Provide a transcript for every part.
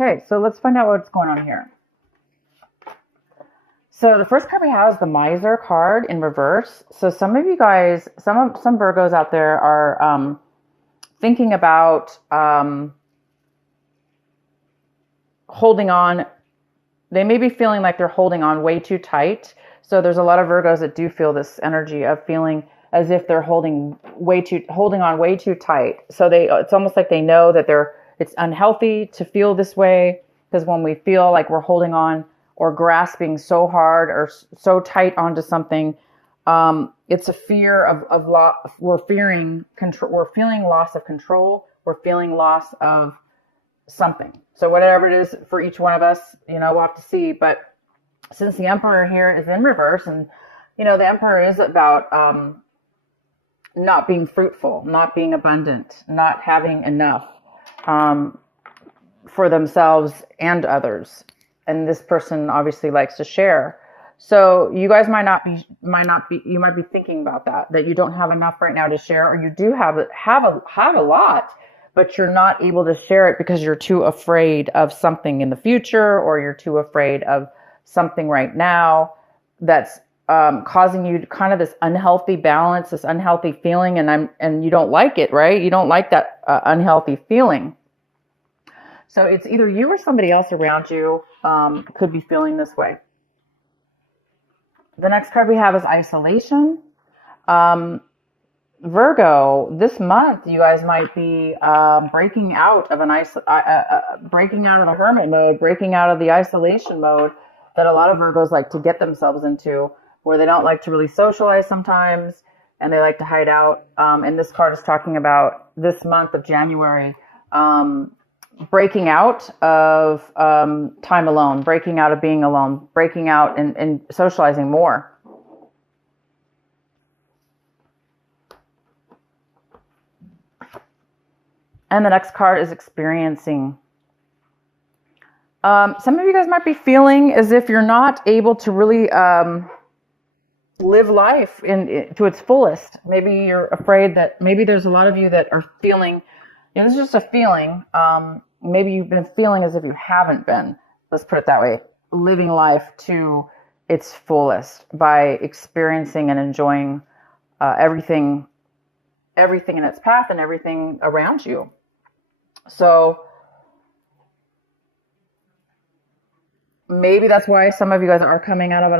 Okay, so let's find out what's going on here. So the first card we have is the Miser card in reverse. So some of you guys, some Virgos out there are thinking about holding on. They may be feeling like they're holding on way too tight. So there's a lot of Virgos that do feel this energy of feeling as if they're holding on way too tight. So it's almost like they know that it's unhealthy to feel this way, because when we feel like we're holding on or grasping so hard or so tight onto something, it's a fear of loss. We're fearing control. We're feeling loss of control. We're feeling loss of something. So whatever it is for each one of us, we'll have to see. But since the Emperor here is in reverse, and the Emperor is about not being fruitful, not being abundant, not having enough for themselves and others. And this person obviously likes to share. So you guys you might be thinking about that you don't have enough right now to share, or you do have a lot, but you're not able to share it because you're too afraid of something in the future, or you're too afraid of something right now that's causing you kind of this unhealthy balance, this unhealthy feeling, and you don't like it, right? You don't like that unhealthy feeling. So it's either you or somebody else around you could be feeling this way. The next card we have is isolation. Virgo, this month you guys might be breaking out of breaking out of the hermit mode, breaking out of the isolation mode that a lot of Virgos like to get themselves into, where they don't like to really socialize sometimes, and they like to hide out. And this card is talking about this month of January, breaking out of time alone, breaking out of being alone, breaking out and socializing more. And the next card is experiencing. Some of you guys might be feeling as if you're not able to really live life to its fullest. Maybe you're afraid that maybe there's a lot of you that are feeling, this is just a feeling. Maybe you've been feeling as if you haven't been, let's put it that way, living life to its fullest by experiencing and enjoying everything in its path and everything around you. So maybe that's why some of you guys are coming out of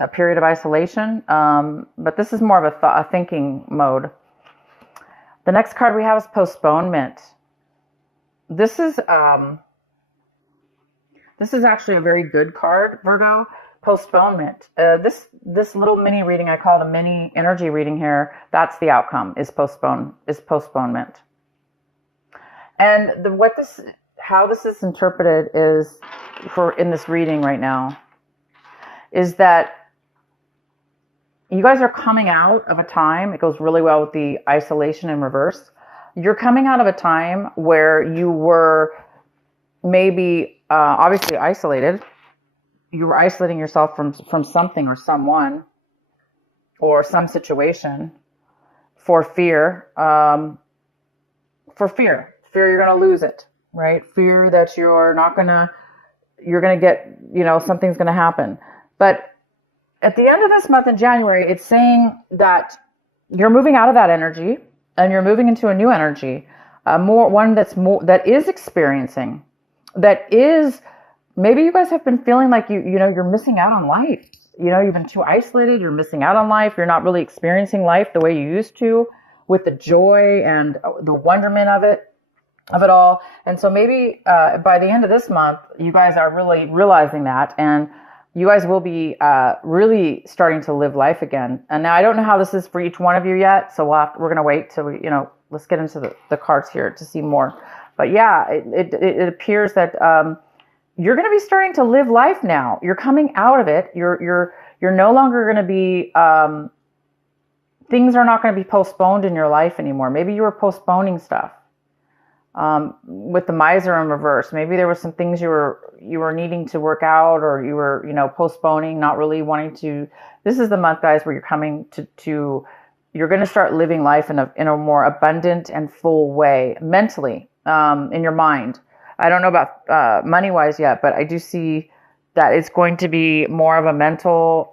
a period of isolation. But this is more of a thinking mode. The next card we have is postponement. This is actually a very good card, Virgo. Postponement. This little mini reading, I call it a mini energy reading here. That's the outcome, is postponement. And how this is interpreted is, in this reading right now, is that you guys are coming out of a time. It goes really well with the isolation in reverse. You're coming out of a time where you were maybe obviously isolated. You were isolating yourself from something or someone or some situation for fear. Fear you're going to lose it, right? Fear that you're going to get, something's going to happen. But at the end of this month in January, it's saying that you're moving out of that energy and you're moving into a new energy, that is experiencing, that is, maybe you guys have been feeling like you're missing out on life. You've been too isolated. You're missing out on life. You're not really experiencing life the way you used to, with the joy and the wonderment of it all. And so maybe by the end of this month, you guys are really realizing that, and you guys will be really starting to live life again. And now I don't know how this is for each one of you yet, so we're going to wait till let's get into the cards here to see more. But yeah, it appears that you're going to be starting to live life now. You're coming out of it. You're no longer going to be things are not going to be postponed in your life anymore. Maybe you were postponing stuff. With the Miser in reverse, maybe there were some things you were needing to work out, or you were, postponing, not really wanting to. This is the month, guys, where you're coming to you're going to start living life in a more abundant and full way, mentally, in your mind. I don't know about money-wise yet, but I do see that it's going to be more of a mental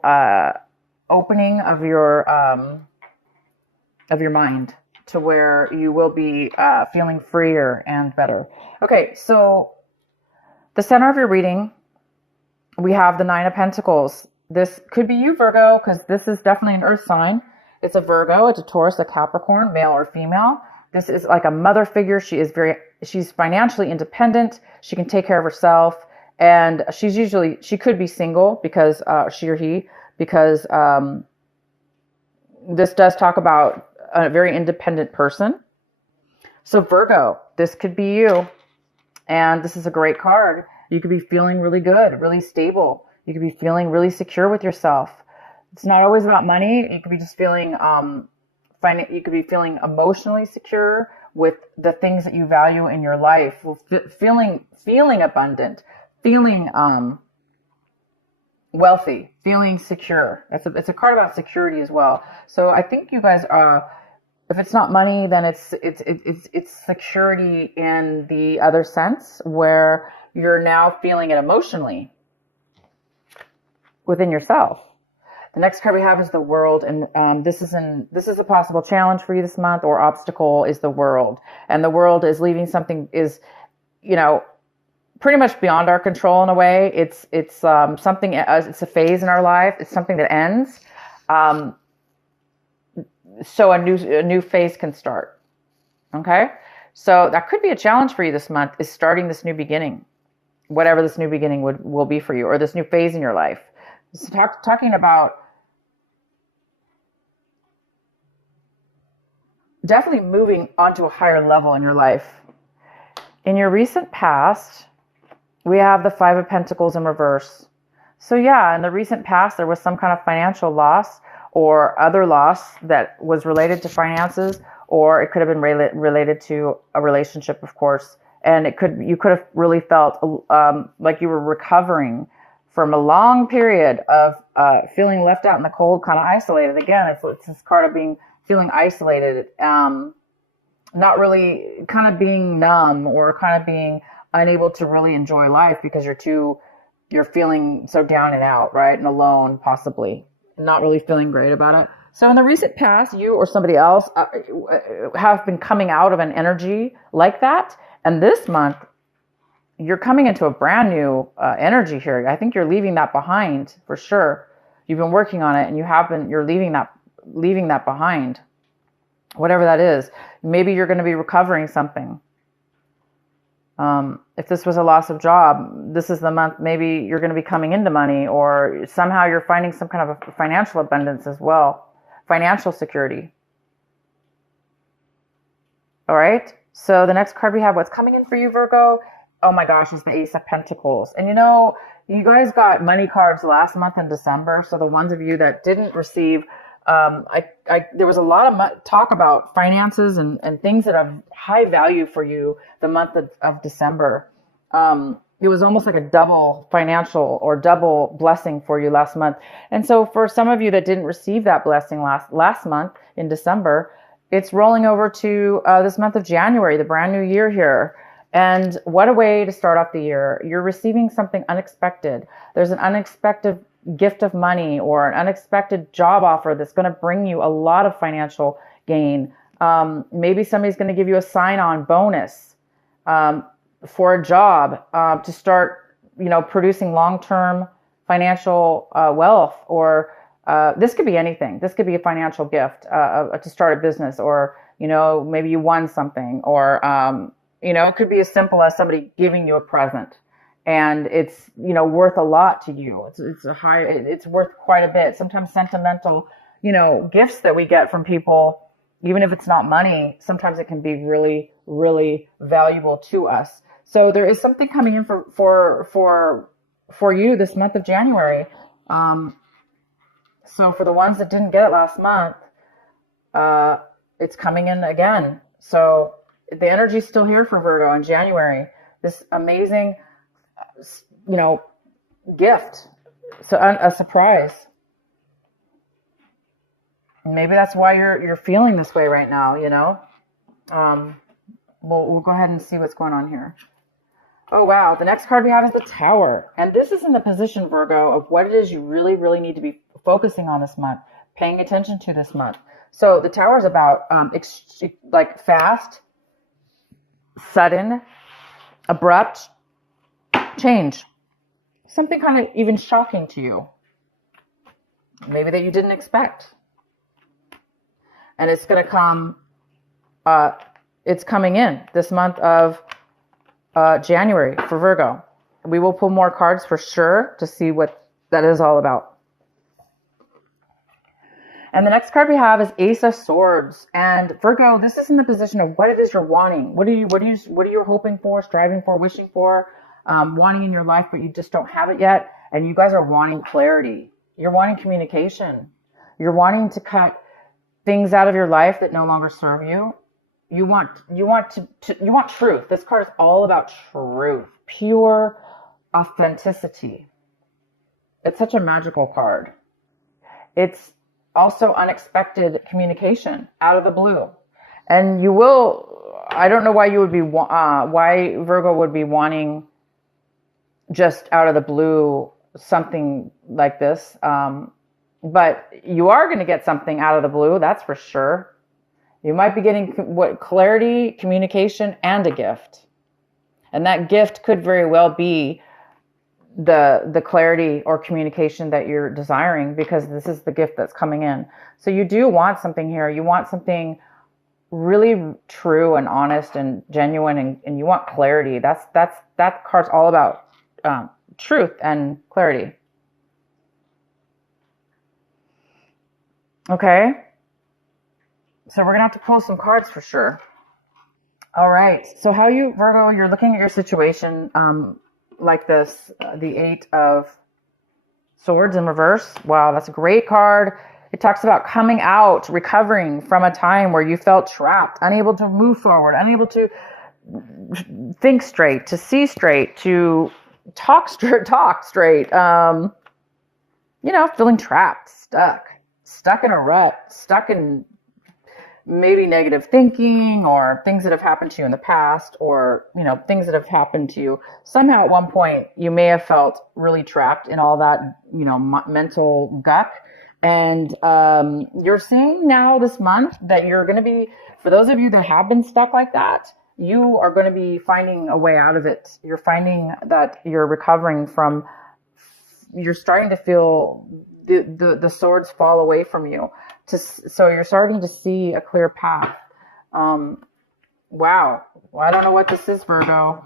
opening of your mind to where you will be feeling freer and better. Okay, so the center of your reading, we have the Nine of Pentacles. This could be you, Virgo, because this is definitely an earth sign. It's a Virgo, it's a Taurus, a Capricorn, male or female. This is like a mother figure. She's financially independent. She can take care of herself. And she could be single because, she or he, because this does talk about a very independent person. So Virgo, this could be you. And this is a great card. You could be feeling really good, really stable. You could be feeling really secure with yourself. It's not always about money. You could be just feeling, you could be feeling emotionally secure with the things that you value in your life. Feeling abundant, feeling wealthy, feeling secure. It's a card about security as well. So I think you guys are. If it's not money, then it's security in the other sense, where you're now feeling it emotionally within yourself. The next card we have is the World, and this is a possible challenge for you this month, or obstacle is the World, and the World is leaving something pretty much beyond our control in a way. It's something. It's a phase in our life. It's something that ends. So a new phase can start. Okay, so that could be a challenge for you this month, is starting this new beginning, whatever this new beginning will be for you, or this new phase in your life. So talking about definitely moving onto a higher level in your life. In your recent past, we have the Five of Pentacles in reverse. So yeah, in the recent past, there was some kind of financial loss or other loss that was related to finances, or it could have been related to a relationship, of course. And you could have really felt like you were recovering from a long period of feeling left out in the cold, kind of isolated. Again, it's this card of feeling isolated, not really, kind of being numb, or kind of being unable to really enjoy life because you're feeling so down and out, right? And alone, possibly. Not really feeling great about it. So in the recent past, you or somebody else have been coming out of an energy like that. And this month, you're coming into a brand new energy here. I think you're leaving that behind for sure. You've been working on it, and you're leaving that behind. Whatever that is. Maybe you're going to be recovering something. If this was a loss of job, this is the month maybe you're going to be coming into money, or somehow you're finding some kind of a financial abundance as well. Financial security. All right. So the next card we have, what's coming in for you, Virgo? Oh my gosh, is the Ace of Pentacles. And you guys got money cards last month in December. So the ones of you that didn't receive, there was a lot of talk about finances and things that have high value for you the month of December. It was almost like a double financial or double blessing for you last month. And so for some of you that didn't receive that blessing last month in December, it's rolling over to this month of January, the brand new year here. And what a way to start off the year. You're receiving something unexpected. There's an unexpected gift of money or an unexpected job offer that's going to bring you a lot of financial gain. Maybe somebody's going to give you a sign-on bonus for a job to start, producing long-term financial wealth. Or this could be anything. This could be a financial gift to start a business, or maybe you won something, or it could be as simple as somebody giving you a present. And it's, worth a lot to you. It's worth quite a bit. Sometimes sentimental, gifts that we get from people, even if it's not money, sometimes it can be really, really valuable to us. So there is something coming in for you this month of January. So for the ones that didn't get it last month, it's coming in again. So the energy is still here for Virgo in January. This amazing, gift. So a surprise. Maybe that's why you're feeling this way right now, We'll go ahead and see what's going on here. Oh, wow. The next card we have is the Tower. And this is in the position, Virgo, of what it is you really, really need to be focusing on this month, paying attention to this month. So the Tower is about like fast, sudden, abrupt change. Something kind of even shocking to you. Maybe that you didn't expect. And it's going to come, it's coming in this month of January for Virgo. We will pull more cards for sure to see what that is all about. And the next card we have is Ace of Swords. And Virgo, this is in the position of what it is you're wanting. What are you hoping for, striving for, wishing for, wanting in your life, but you just don't have it yet. And you guys are wanting clarity. You're wanting communication. You're wanting to cut things out of your life that no longer serve you. You want truth. This card is all about truth, pure authenticity. It's such a magical card. It's also unexpected communication out of the blue. And I don't know why why Virgo would be wanting just out of the blue something like this. But you are going to get something out of the blue, that's for sure. You might be getting clarity, communication, and a gift. And that gift could very well be the clarity or communication that you're desiring, because this is the gift that's coming in. So you do want something here. You want something really true and honest and genuine, and you want clarity. That card's all about truth and clarity. Okay. So we're going to have to pull some cards for sure. All right. So Virgo, you're looking at your situation like this, the Eight of Swords in reverse. Wow, that's a great card. It talks about coming out, recovering from a time where you felt trapped, unable to move forward, unable to think straight, to see straight, to talk straight. Feeling trapped, stuck in a rut, stuck in maybe negative thinking, or things that have happened to you in the past, or, things that have happened to you. Somehow at one point, you may have felt really trapped in all that, mental guck. And you're seeing now this month that you're going to be, for those of you that have been stuck like that, you are going to be finding a way out of it. You're finding that you're recovering from, you're starting to feel the swords fall away from you. So you're starting to see a clear path. Wow. Well, I don't know what this is, Virgo.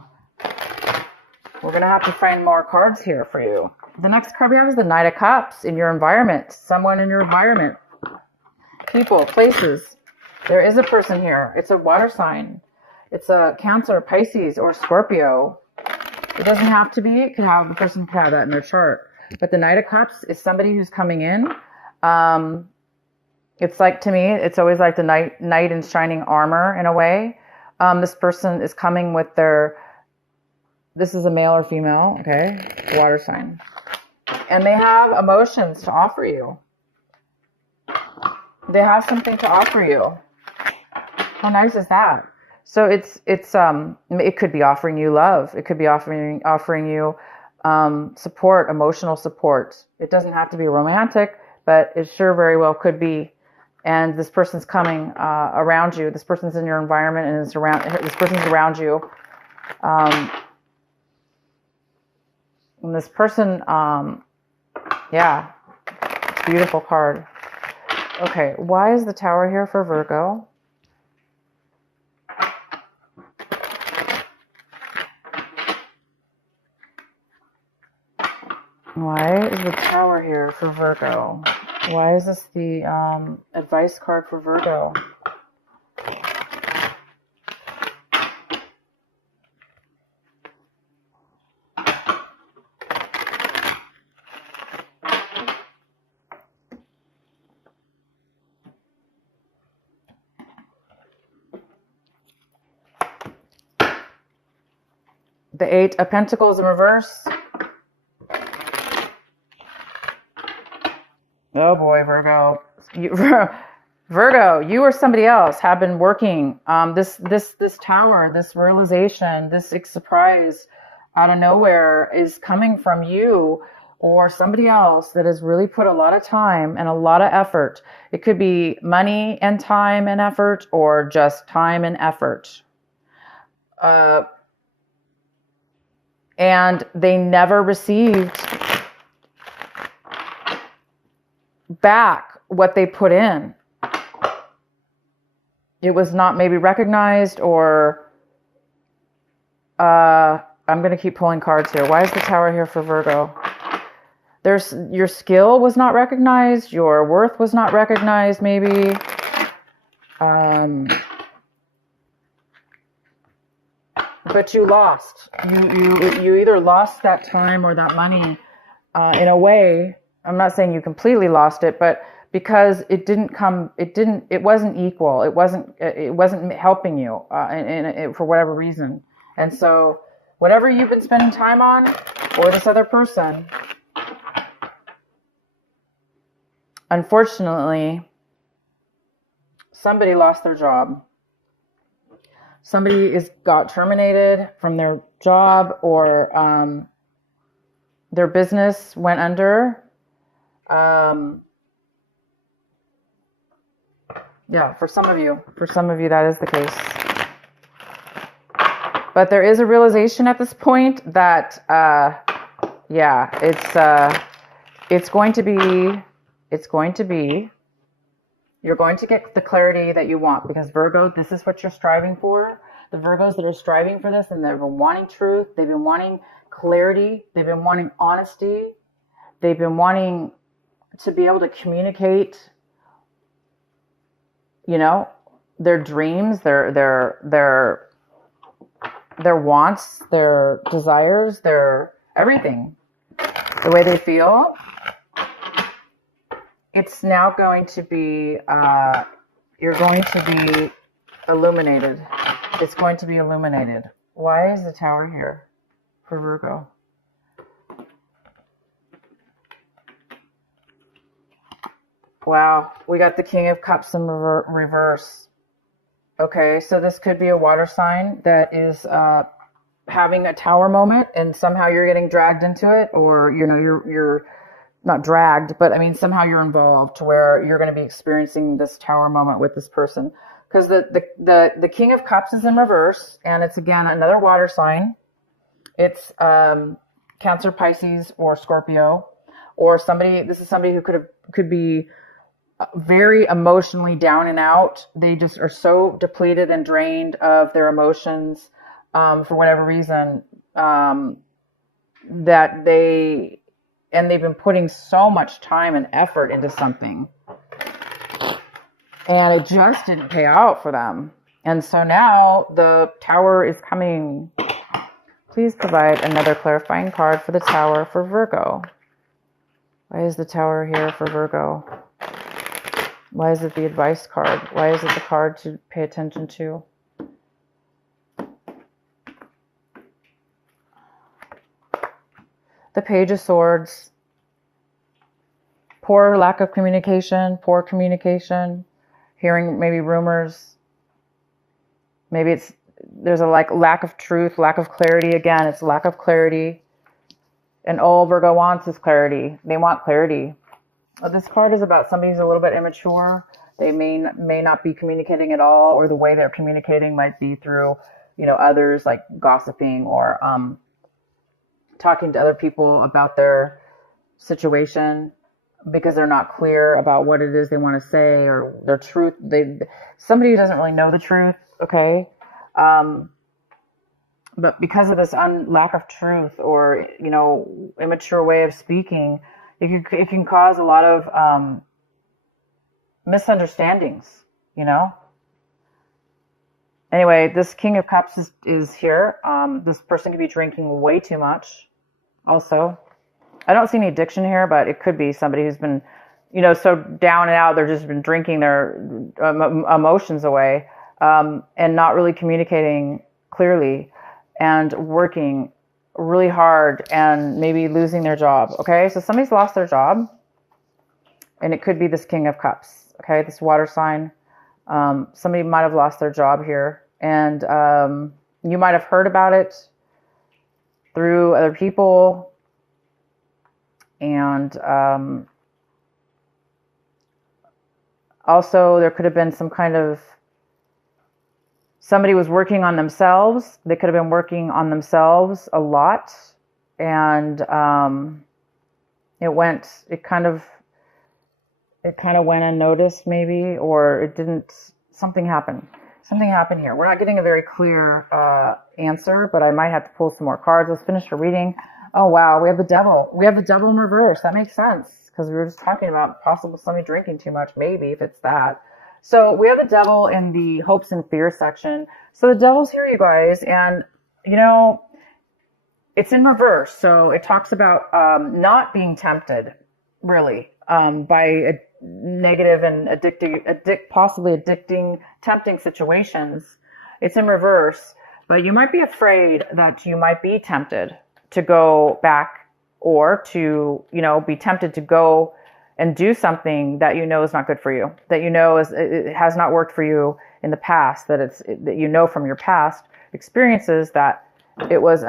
We're going to have to find more cards here for you. The next card we have is the Knight of Cups. In your environment, someone in your environment, people, places. There is a person here. It's a water sign. It's a Cancer, Pisces, or Scorpio. It doesn't have to be. The person could have that in their chart. But the Knight of Cups is somebody who's coming in. It's like, to me, it's always like the knight in shining armor in a way. This person is coming with this is a male or female, okay? Water sign. And they have emotions to offer you. They have something to offer you. How nice is that? So it could be offering you love. It could be offering you support, emotional support. It doesn't have to be romantic, but it sure very well could be. And this person's coming around you. This person's in your environment, and this person's around you. And this person, yeah, it's a beautiful card. Okay, why is the Tower here for Virgo? Why is the Tower here for Virgo? Why is this the advice card for Virgo? The Eight of Pentacles in reverse. Oh boy, Virgo. Virgo, you or somebody else have been working this Tower, this realization, this surprise out of nowhere is coming from you or somebody else that has really put a lot of time and a lot of effort. It could be money and time and effort, or just time and effort. And they never received back what they put in. It was not maybe recognized, or I'm going to keep pulling cards here. Why is the Tower here for Virgo? Your skill was not recognized. Your worth was not recognized, maybe. But you lost. You either lost that time or that money in a way. I'm not saying you completely lost it, but because it wasn't equal. It wasn't helping you for whatever reason. And so whatever you've been spending time on, or this other person, unfortunately, somebody lost their job. Somebody got terminated from their job, or their business went under. Yeah, for some of you that is the case. But there is a realization at this point that, it's going to be, you're going to get the clarity that you want, because Virgo, this is what you're striving for. The Virgos that are striving for this, and they've been wanting truth, they've been wanting clarity, they've been wanting honesty, they've been wanting to be able to communicate, their dreams, their wants, their desires, their everything, the way they feel. It's now going to be, you're going to be illuminated. It's going to be illuminated. Why is the Tower here for Virgo? Wow, we got the King of Cups in reverse. Okay, so this could be a water sign that is having a tower moment, and somehow you're getting dragged into it, or you're not dragged, but I mean somehow you're involved to where you're going to be experiencing this tower moment with this person. Because the King of Cups is in reverse, and it's again another water sign. It's Cancer, Pisces, or Scorpio, or somebody. This is somebody who could be very emotionally down and out. They just are so depleted and drained of their emotions for whatever reason, that they've been putting so much time and effort into something, and it just didn't pay out for them. And so now the Tower is coming. Please provide another clarifying card for the Tower for Virgo. Why is the Tower here for Virgo? Why is it the advice card? Why is it the card to pay attention to? The Page of Swords. Poor lack of communication, hearing maybe rumors. Maybe there's a lack of truth, lack of clarity. Again, it's lack of clarity. And all Virgo wants is clarity. They want clarity. This card is about somebody who's a little bit immature. They may not be communicating at all, or the way they're communicating might be through, others, like gossiping, or talking to other people about their situation, because they're not clear about what it is they want to say, or their truth. Somebody who doesn't really know the truth, okay? But because of this lack of truth, or, immature way of speaking, it can cause a lot of misunderstandings, Anyway, this King of Cups is here. This person could be drinking way too much also. I don't see any addiction here, but it could be somebody who's been, so down and out, they've just been drinking their emotions away, and not really communicating clearly, and working really hard, and maybe losing their job. Okay, so somebody's lost their job, and it could be this King of Cups. Okay, this water sign. Somebody might have lost their job here, and you might have heard about it. through other people. And also there could have been some kind of, somebody was working on themselves. They could have been working on themselves a lot. And it kind of went unnoticed maybe, or it didn't, something happened here. We're not getting a very clear answer, but I might have to pull some more cards. Let's finish the reading. Oh wow, we have the devil in reverse. That makes sense, because we were just talking about possible somebody drinking too much, maybe, if it's that. So we have the devil in the hopes and fears section. So the devil's here, you guys, and it's in reverse. So it talks about not being tempted, really, by negative and possibly addicting, tempting situations. It's in reverse, but you might be afraid that you might be tempted to go back, or to, be tempted to go and do something that is not good for you, that it has not worked for you in the past, that from your past experiences that it was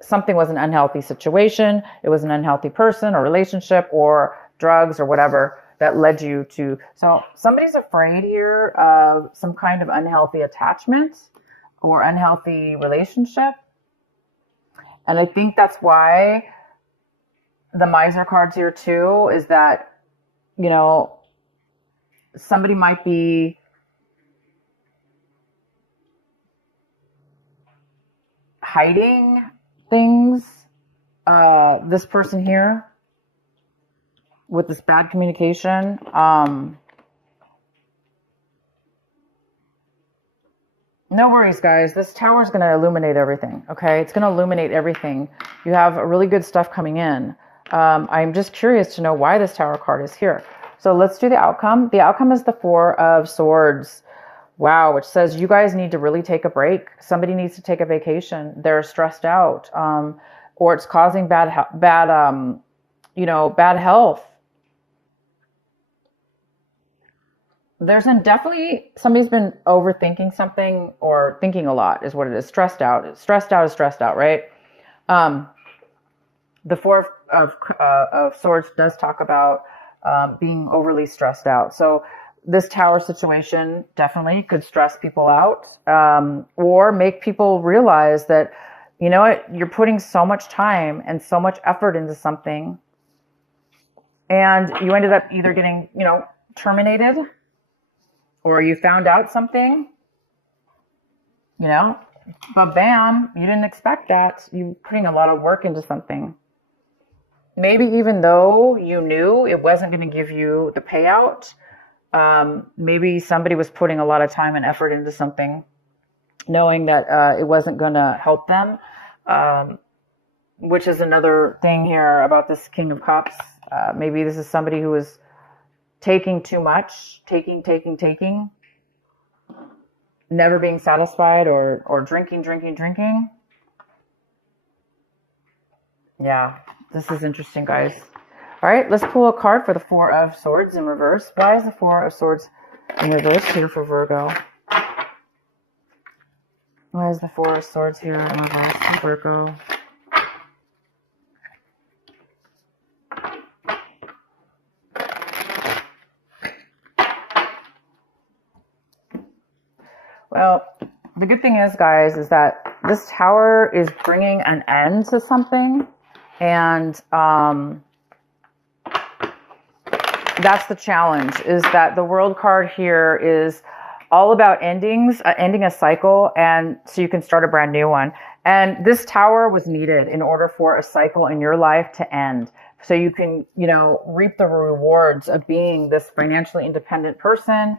something was an unhealthy situation, it was an unhealthy person or relationship or drugs or whatever that led you to. So somebody's afraid here of some kind of unhealthy attachment or unhealthy relationship. And I think that's why the miser card's here too, is that, somebody might be hiding things. This person here with this bad communication. No worries, guys. This tower is going to illuminate everything. Okay. It's going to illuminate everything. You have really good stuff coming in. I'm just curious to know why this tower card is here. So let's do the outcome. The outcome is the Four of Swords. Wow. Which says you guys need to really take a break. Somebody needs to take a vacation. They're stressed out. Or it's causing bad health. There's definitely, somebody's been overthinking something, or thinking a lot is what it is. Stressed out. Stressed out is stressed out, right? The Four of Swords does talk about being overly stressed out. So this tower situation definitely could stress people out, or make people realize that, you're putting so much time and so much effort into something, and you ended up either getting, terminated, or you found out something, but bam, you didn't expect that. You're putting a lot of work into something. Maybe even though you knew it wasn't going to give you the payout, maybe somebody was putting a lot of time and effort into something, knowing that it wasn't going to help them, which is another thing here about this King of Cups. Maybe this is somebody who is taking too much, taking, never being satisfied, or drinking. Yeah, this is interesting, guys. All right, let's pull a card for the Four of Swords in reverse. Why is the Four of Swords in reverse here for Virgo? Why is the Four of Swords here in reverse for Virgo? Well, the good thing is, guys, is that this tower is bringing an end to something. And that's the challenge, is that the World card here is all about endings, ending a cycle, and so you can start a brand new one. And this tower was needed in order for a cycle in your life to end. So you can, reap the rewards of being this financially independent person,